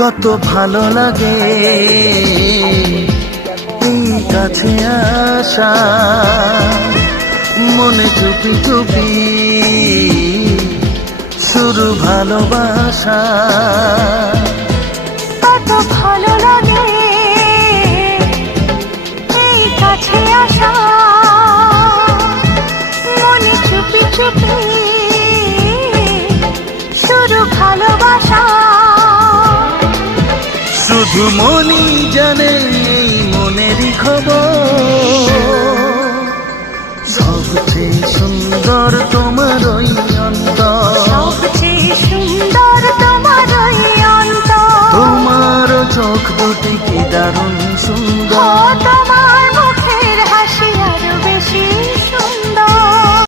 কত ভালো লাগে এই কাছে আসা, মনে চুপি চুপি শুরু ভালোবাসা। কত ভালো লাগে এই কাছে আসা, মনে চুপি চুপি শুরু ভালোবাসা। শুধু মনই জানে এই মনেরই খবর, সবচেয়ে